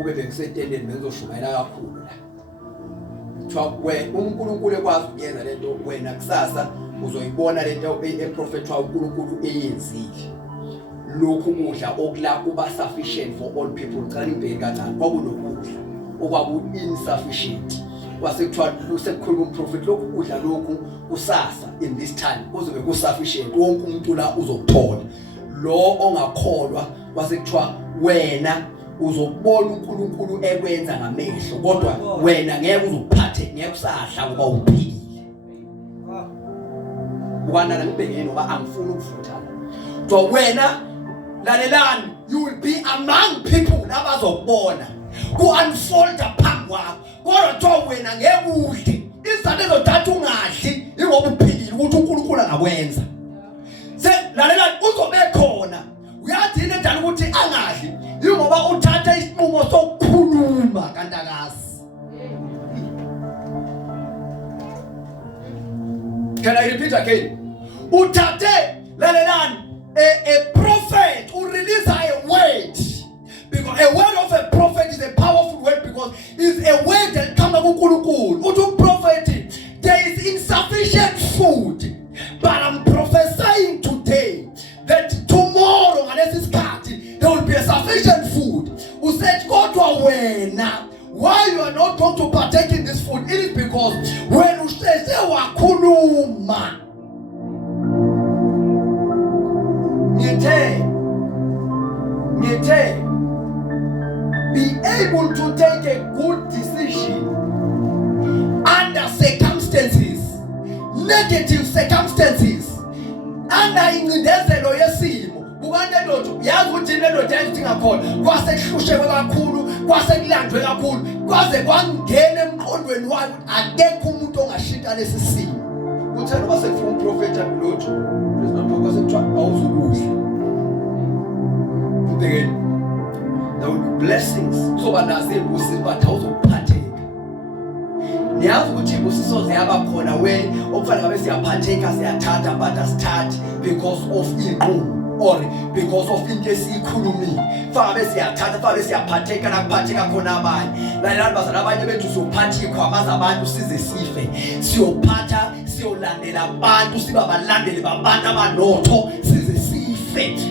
ube bekusetendeni bezoshumayela kakhulu la. Kuthiwa uNkulunkulu ekwazi ukuyenza lento wena kusasa uzoyibona lento eprofet wa uNkulunkulu eyenzile. Lokhu kudla okula kuba sufficient for all people. Cha ngibheke kancane kwakunokudla okwaku insufficient. Kwasekuthiwa usekukhuluma umprofet lokhu kudla lokhu kusasa in this time kuzobe kusufficient wonke umuntu la uzokuthola. Lo ongakholwa kwasekuthiwa wena uzokubona uNkulunkulu ekwenza ngamehlo kodwa wena ngeke uzuphathe ngeke usahla ngoba uphilile. Ukwana ngibhekene ngoba angifuni ukufutha. So wena lalelani you will be among people abazokubona ku unfold phambi kwakho kodwa thola wena ngeke udle izathu ezothatha ungadli ingoba uphilile ukuthi uNkulunkulu angakwenza. Lalela uzobe khona uyathi into edala ukuthi angadli ingoba uthatha isinqumo sokukhuluma kantakazi. Can I repeat again? Uthathe lalelani a prophet who release a word, because a word of a prophet is a powerful word because it's a word that comes from uNkulunkulu. Uthi prophet there is insufficient food, but I'm prophesying today that tomorrow unless there will be a sufficient food. Who said kodwa wena why you are not going to partake in this food? It is because when usese wakhuluma be able to take a good decision under circumstances, negative circumstances, under ingcindezelo yesimo. Ukande ndodo yazi ukuthi ndodo yayidinga khona kwasekuhlushwe kakhulu kwasekulandwe kakhulu kwaze kwangena emqondweni wakhe akekho umuntu ongashintsha lesi simo. Uthe noma sekufuna umprofeti akulotho lezinto kwasekuthiwa awuzukudla. There will be blessings. So banazi ubusi but awuzophatheka. Niyazi ukuthi ubusiso ziyaba khona we okufanele ngabe siyaphatheka siyathatha but asithathe because of inqubo or because of into esikhulumile. Fanele siyathatha fanele siyaphatheka nakuphatheka khona abanye. Lalelani bazana abanye bethu siyophathikwa amazi abantu size sife. Siyophatha siyolandela abantu siba balandeli babantu abanotho size sife.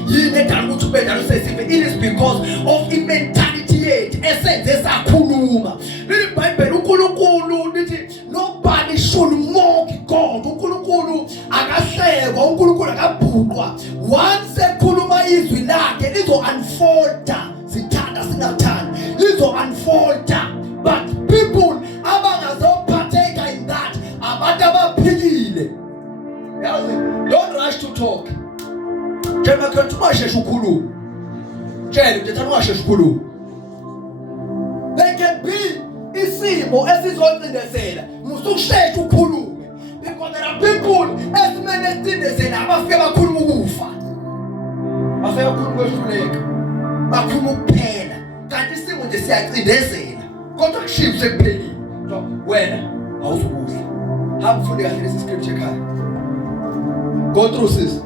Yini edala ukuthi ube njalo sesife? It is because of the mentality yethu esenze sakhuluma. Lithi iBhayibheli uNkulunkulu lithi nobody should mock God. uNkulunkulu akahlekwa, uNkulunkulu akabhuqwa. Once ekhuluma izwi lakhe lizo unfolda sithanda singathanda lizo unfolda, but people abangazophatheka in that abantu abaphilile. Don't rush to talk. Jema kanti ungasheshe ukhuluma. Tshela ukuthi ungasheshe ukhuluma. They can be isimo esizoncindezela musukusheshe ukhulume because there are people esimene esicindezela abafike bakhuluma ukufa. Bafike bakhuluma ukwehluleka. Bakhuluma ukuphela. Kanti isimo nje siyacindezela. Kodwa kushiwo sekuphelile. Wena awuzukudla. Hamba ufunde kahle lesi scripture ekhaya. Go through this.